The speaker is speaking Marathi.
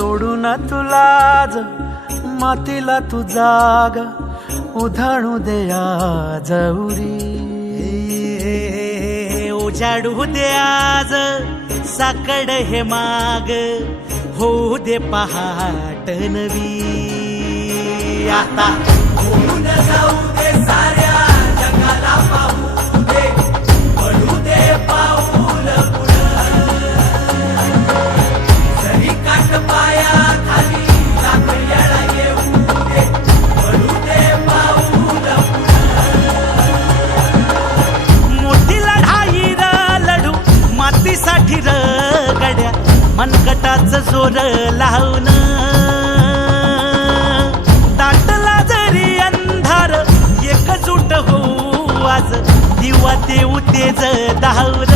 सोडून तुलाज मातीला तू जाग उधाणू दे आज उरी उजाडू दे आज साकड हे माग होऊ दे पहाट नवी आता होऊन जाऊ दे साऱ्या जगाला पाहू दे पडू दे पाऊल जरी काट पाया खाली लाकड्याला येऊ दे पडू दे पाऊल मोठी लढाई र लढू मातीसाठी र गड्या मनगटाच जोर लावून दाटला जरी अंधार एकजूट होऊ आज दिवा देऊ तेज धावर